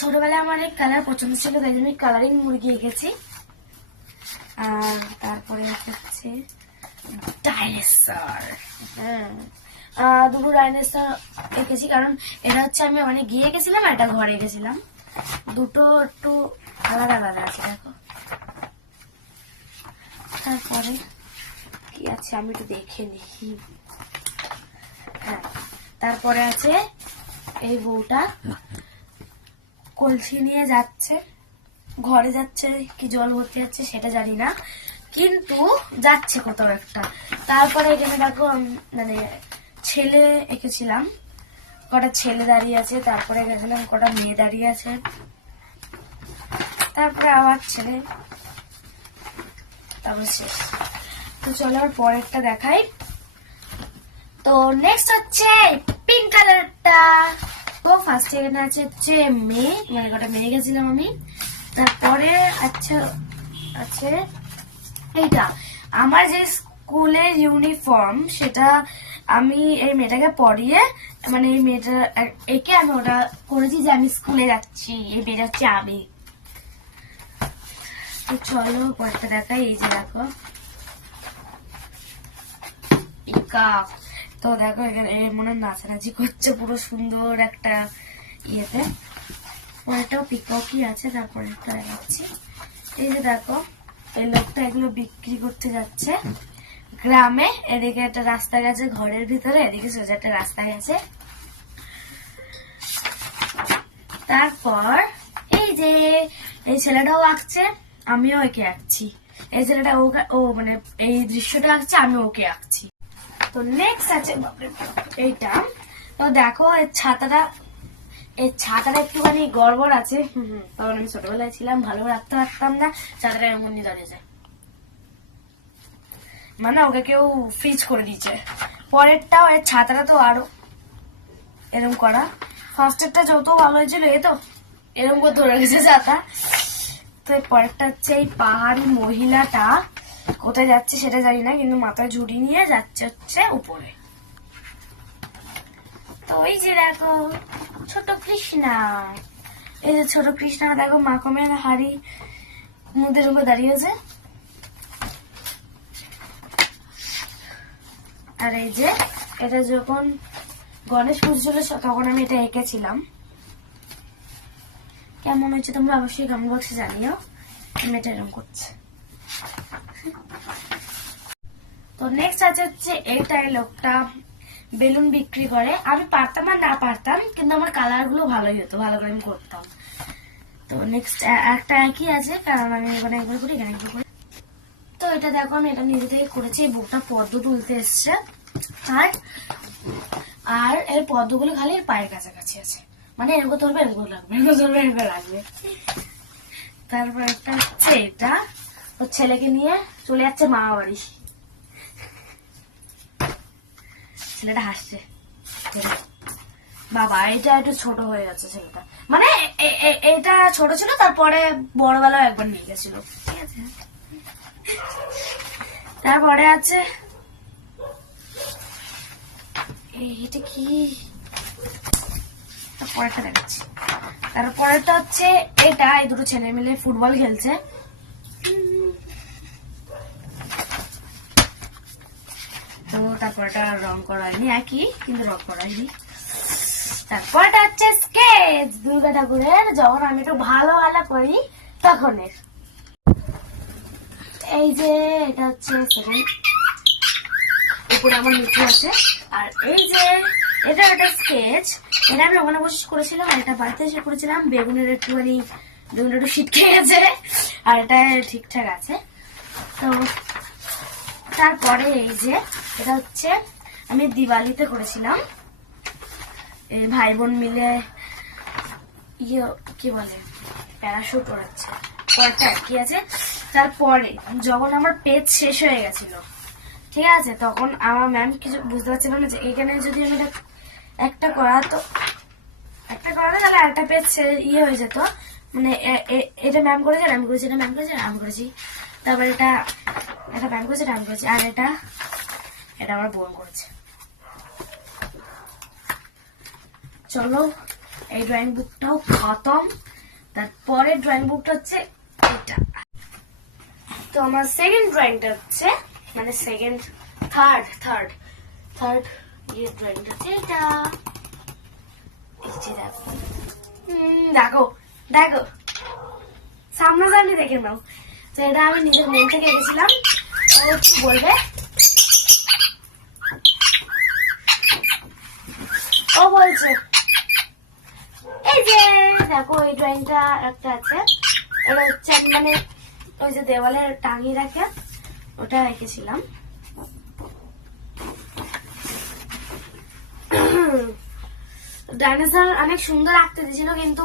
ছোটবেলায় আমার এই কালার পছন্দ ছিল, তাই জন্য কালারিং মুরগি এঁকেছি আর তারপরে হচ্ছে ডাইনোসর হ্যাঁ দুটো ডাইনোসর এঁকেছি, কারণ এটা হচ্ছে আমি অনেক গিয়ে গেছিলাম এটা ঘরে গেছিলাম। দুটো একটু আলাদা আলাদা আছে, দেখো। তারপরে কি আছে আমি একটু দেখে নিই হ্যাঁ তারপরে আছে এই বউটা। কলসি নিয়ে যাচ্ছে, ঘরে যাচ্ছে, কি জল ভর্তি যাচ্ছে সেটা জানি না, কিন্তু যাচ্ছে কোথাও একটা। তারপরে এখানে দেখো মানে ছেলে এঁকেছিলাম, কটা ছেলে দাঁড়িয়ে আছে, তারপরে এঁকেছিলাম কটা মেয়ে দাঁড়িয়ে আছে। তারপরে আবার ছেলে, তারপর শেষ। তো চলো আর পরেরটা দেখাই। তো নেক্সট হচ্ছে পিঙ্ক কালারটা তো ফার্স্ট এখানে আছে হচ্ছে মেয়ে মানে কটা মেয়ে গেছিলাম আমি। তারপরে আছে আছে এইটা। আমার যে স্কুলের ইউনিফর্ম সেটা আমি এই মেয়েটাকে পরিয়ে মানে এই মেয়েটা, একে আমি ওটা করেছি যে আমি স্কুলে যাচ্ছি, এই মেয়েটা হচ্ছে আমি। তো চলো, পরেরটা দেখাই, এই যে দেখো। পিকাপ তো দেখো এখানে এ মনে নাচানাচি করছে, পুরো সুন্দর একটা ইয়েতে। পরেরটাও পিককই আছে, তারপরে একটা দেখাচ্ছি। এই যে দেখো, এই লোকটা এগুলো বিক্রি করতে যাচ্ছে। গ্রামে, এদিকে একটা রাস্তা গেছে ঘরের ভিতরে, এদিকে সোজা একটা রাস্তা গেছে তারপর, এই যে, এই ছেলেটাও আঁকছে, আমিও একে আঁকছি। এই ছেলেটা ও মানে এই দৃশ্যটা আঁকছে, আমি ওকে আঁকছি। তো নেক্সট আছে এইটা। তো দেখো এই ছাতাটা এই ছাতাটা একটুখানি গড়বড় আছে। তখন আমি ছোটবেলায় ছিলাম ভালো রাখতে পারতাম না ছাতাটা এমন নিয়ে দাঁড়িয়ে যায়। মানে ওকে কেউ ফ্রিজ করে দিয়েছে পরেরটাও এর ছাতাটা তো আরও এরম করা। ফার্স্টেরটা যত ভালো হয়েছিল এ তো এরম করে ধরে গেছে ছাতা। তো পরেরটা হচ্ছে এই পাহাড়ি মহিলাটা। কোথায় যাচ্ছে সেটা জানি না, কিন্তু মাথায় ঝুড়ি নিয়ে যাচ্ছে হচ্ছে উপরে। তো ওই যে দেখো, ছোট কৃষ্ণা। এই যে ছোট কৃষ্ণা, দেখো মাকমের হাড়ি মধ্যে রূপে দাঁড়িয়েছে আর এই যে এটা যখন গণেশ পুজো তখন আমি এটা এঁকেছিলাম। কেমন হয়েছে তোমরা অবশ্যই কমেন্ট বক্সে জানিও। আমি এটা এরকম করছি। তো নেক্সট আছে হচ্ছে এইটাই লোকটা বেলুন বিক্রি করে। আমি পারতাম আর না পারতাম, কিন্তু আমার কালারগুলো ভালোই হতো, ভালো করে আমি করতাম। তো নেক্সট একটা একই আছে, কারণ আমি এখানে একবার করি, এখানে একবার করি। তো এটা দেখো, আমি এটা নিজে থেকে করেছি, এই বুকটা পদ্ম তুলতে এসছে। আর আর এই পদ্মগুলো খালি এর পায়ের কাছাকাছি আছে। মানে এরকম ধরবে, এরকম লাগবে এরকম ধরবে, এরকম লাগবে। তারপর একটা হচ্ছে এটা। ওর ছেলেকে নিয়ে চলে যাচ্ছে মামা বাড়ি। ছেলেটা হাসছে। বাবা, এটা একটু ছোট হয়ে যাচ্ছে ছেলেটা। মানে এটা ছোট ছিল, তারপরে বড়বেলাও একবার নিয়ে গেছিল। তারপরে আছে এটা কি? তারপরেটা দেখাচ্ছি। তারপরেটা হচ্ছে, এটা এই দুটো ছেলে মিলে ফুটবল খেলছে। তারপরটা রং করা হয়নি একই, কিন্তু করা হয়নি তারপরটা হচ্ছে স্কেচ, দুর্গা ঠাকুরের। যখন আমি একটু ভালো করি, তখনের। এই যে, এটা হচ্ছে সেকেন্ড উপরে আমার নিচে আছে। আর এই যে, এটা একটা স্কেচ। এটা আমি ওখানে বসে করেছিলাম এটা বাড়িতে এসে করেছিলাম। বেগুনের একটুখানি, বেগুনের একটু খেয়ে গেছে। আর এটা ঠিকঠাক আছে। তো, তারপরে এই যে এটা হচ্ছে আমি দিওয়ালিতে করেছিলাম। এই ভাই বোন মিলে ইয়ে কি বলে? প্যারাশুট ওড়াচ্ছে। পরটা কি আছে। তারপরে যখন আমার পেজ শেষ হয়ে গেছিল, ঠিক আছে? তখন আমার ম্যাম কিছু বুঝতে পারছিল না যে এখানে যদি আমি একটা করা তো একটা করা তাহলে একটা পেজ ইয়ে হয়ে যেত। মানে এটা ম্যাম করেছে আমি করেছি, এটা ম্যাম করেছে আমি করেছি। তারপর এটা এটা ম্যাম করেছে, এটা আমি করেছি, আর এটা এটা আমার বোন করেছে। চলো, এই ড্রয়িং বুকটাও খতম। তারপরে ড্রয়িং বুকটা হচ্ছে এটা। তো আমার সেকেন্ড ড্রয়িংটা হচ্ছে মানে সেকেন্ড থার্ড থার্ড থার্ড ইয়ে ড্রয়িংটা হচ্ছে এটা। দেখো। দেখো দেখো। সামনাসামনি দেখে নাও। তো এটা আমি নিজের মন থেকে এঁকেছিলাম ও কি বলবে? বলছে এই যে, দেখো, এই ড্রয়িংটা একটা আছে। এটা হচ্ছে মানে ওই যে দেওয়ালে টাঙিয়ে রাখে ওটা রেখেছিলাম। ডাইনোসর অনেক সুন্দর আঁকতে দিয়েছিল, কিন্তু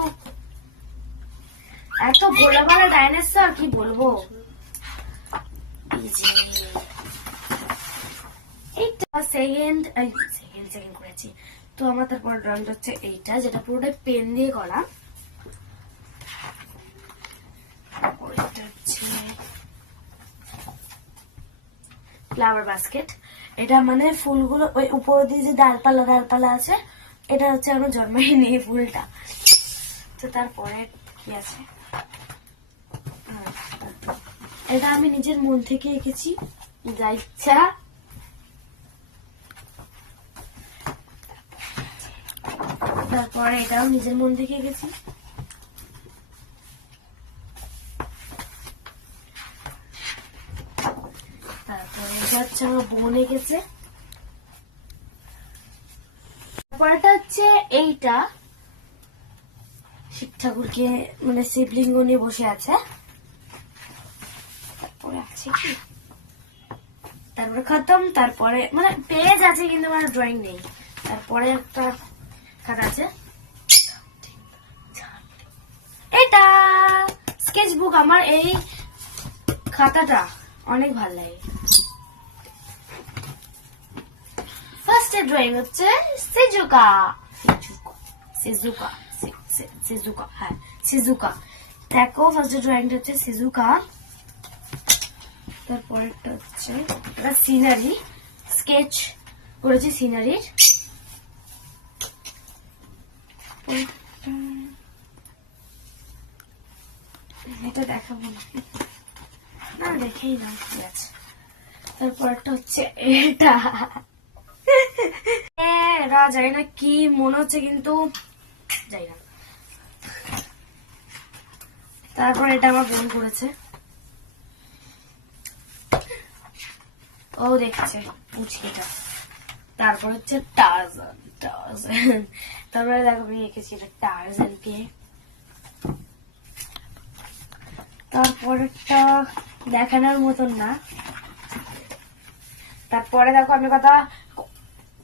এত ভালা ডাইনোসর কি বলব? এইটা সেকেন্ড সেকেন্ড সেকেন্ড করেছি। তো আমার তারপর ড্রয়িংটা হচ্ছে এইটা যেটা পুরোটাই পেন দিয়ে করা। ফ্লাওয়ার বাস্কেট এটা মানে ফুলগুলো ওই উপর দিয়ে যে ডালপালা ডালপালা আছে এটা হচ্ছে আমার জন্মায়নি এই ফুলটা। তো তারপরে কি আছে? হ্যাঁ, এটা আমি নিজের মন থেকে এঁকেছি। যা ইচ্ছা তারপরে এটাও নিজের মন থেকে গেছি। তারপরে এটা হচ্ছে আমার বোন এঁকেছে তারপরেটা হচ্ছে এইটা। শিব ঠাকুরকে মানে শিবলিঙ্গ নিয়ে বসে আছে। তারপরে তারপরে খতম, তারপরে মানে পেজ আছে কিন্তু আমার ড্রয়িং নেই। তারপরে একটা আছে? এটা স্কেচ বুক আমার এই খাতাটা অনেক ভালো লাগে। First drawing Shizuka Shizuka Shizuka Shizuka হ্যাঁ সিজুকা দেখো ফার্স্ট ড্রয়িংটা হচ্ছে সিজুকা তারপরেরটা হচ্ছে এটা সিনারি স্কেচ করেছি সিনারির এটা দেখাবো না। দেখেই না ঠিক আছে। তারপর একটা হচ্ছে এটা। এ, এটা জানি না কি মনে হচ্ছে কিন্তু যাই না। তারপর এটা আমার বোন করেছে। ও দেখছে পুচকিটা তারপর হচ্ছে টার্জান টার্জান তারপরে দেখো আমি এঁকেছি এটা টার্জানকে তারপরেরটা দেখানোর মতন না। তারপরে দেখো আমি কথা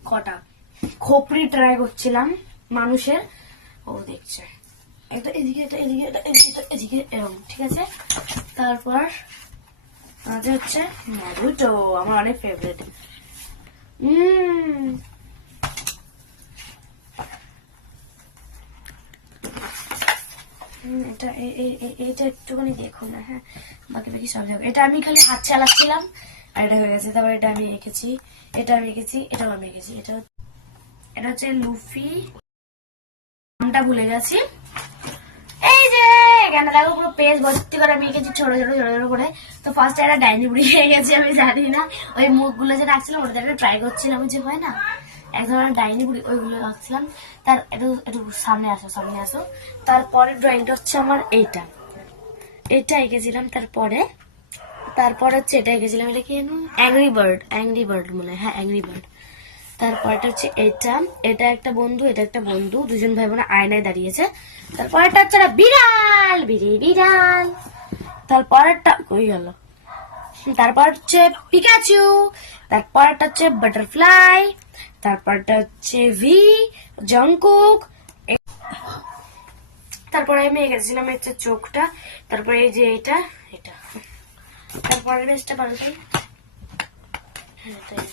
কটা। খোপড়ি ট্রাই করছিলাম মানুষের। ও দেখছে। এটা এদিকে এটা এদিকে এটা এদিকে এটা এদিকে এরকম ঠিক আছে? তারপর মাঝে হচ্ছে নারুটো আমার অনেক ফেভারিট এটা এটা একটুখানি দেখো না হ্যাঁ? বাকি বাকি সব যাবে এটা আমি খালি হাত চালাচ্ছিলাম, আর এটা হয়ে গেছে। তারপর এটা আমি এঁকেছি এটা আমি এঁকেছি এটাও আমি এঁকেছি এটা এটা হচ্ছে লুফি। নামটা ভুলে গেছি। এখানে দেখো পুরো পেজ ভর্তি করে আমি এঁকেছি ছোট ছোট ছোট ছোট করে। তো ফার্স্ট একটা ডাইনি বুড়ি গেছে, আমি জানি না। ওই মুখগুলো যে রাখছিলাম, ওটা একটা ট্রাই করছিলাম, যে হয় না? এক ধরনের ডাইনি বুড়ি, ওইগুলো রাখছিলাম। তার একটু একটু সামনে আসো সামনে আসো। তারপরে ড্রয়িংটা হচ্ছে আমার এইটা। এটা এঁকেছিলাম তারপরে। তারপরে হচ্ছে এটা এঁকেছিলাম, এটা কি অ্যাংরি বার্ড অ্যাংরি বার্ড মনে হয়। হ্যাঁ অ্যাংরি বার্ড তারপরটা হচ্ছে এটা। এটা একটা বন্ধু এটা একটা বন্ধু। দুজন ভাই বোন আয়নায় দাঁড়িয়েছে। তারপরটা হচ্ছে বিড়াল বিড়ি বিড়াল। তারপরটা কই গেল? তারপর হচ্ছে পিকাচু। তারপরটা হচ্ছে বাটারফ্লাই। তারপরটা হচ্ছে ভি জঙ্কুক তারপরে আমি এঁকেছিলাম হচ্ছে চোখটা। তারপরে এই যে এটা এটা। তারপরে বেশটা পাল্টাই হ্যাঁ, তাই।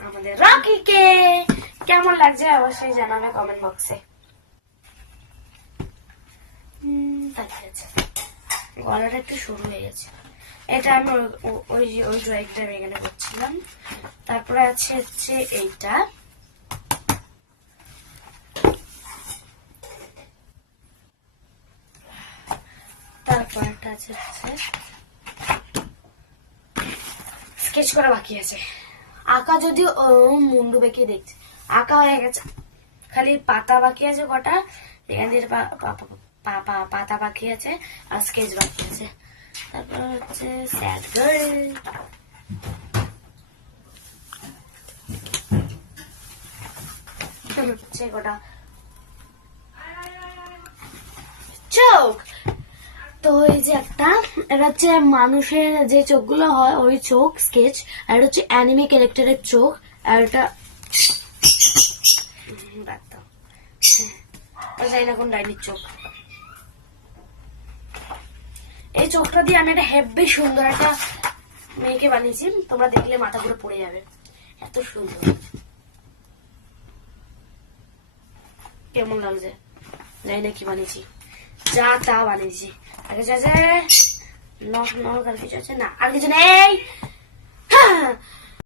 আমাদের রকিকে। কেমন লাগছে? অবশ্যই জানাবে কমেন্ট বক্সে গলাটা একটু শুরু হয়ে গেছে। এটা আমি ওই- যে ওই ড্রয়িংটা আমি এখানে করছিলাম। তারপরে আছে হচ্ছে এইটা। পরেরটা আছে স্কেচ করা বাকি আছে। আঁকা যদিও ও, মুন্ডু বেঁকে দেখছে। আঁকা হয়ে গেছে। খালি পাতা বাকি আছে কটা এখান দিয়ে পা- পা- পা- পা- পা- পাতা বাকি আছে আর স্কেচ বাকি আছে। তারপর হচ্ছে হচ্ছে কটা? চোখ! তো এই যে একটা এটা হচ্ছে মানুষের যে চোখগুলো হয় ওই চোখ স্কেচ আর এটা হচ্ছে অ্যানিমে ক্যারেক্টারের চোখ আর এটা। হ্যাঁ, চোখ। এই চোখটা দিয়ে আমি একটা হেব্বি সুন্দর একটা মেয়েকে বানিয়েছি তোমরা দেখলে মাথা ঘুরে পড়ে যাবে। এত সুন্দর। কেমন লাগছে? জানি না কি বানিয়েছি। যা তা বানিয়েছি। আর কিছু আছে নখ নখ আর কিছু আছে? না, আর কিছু নেই। হ্যাঁ।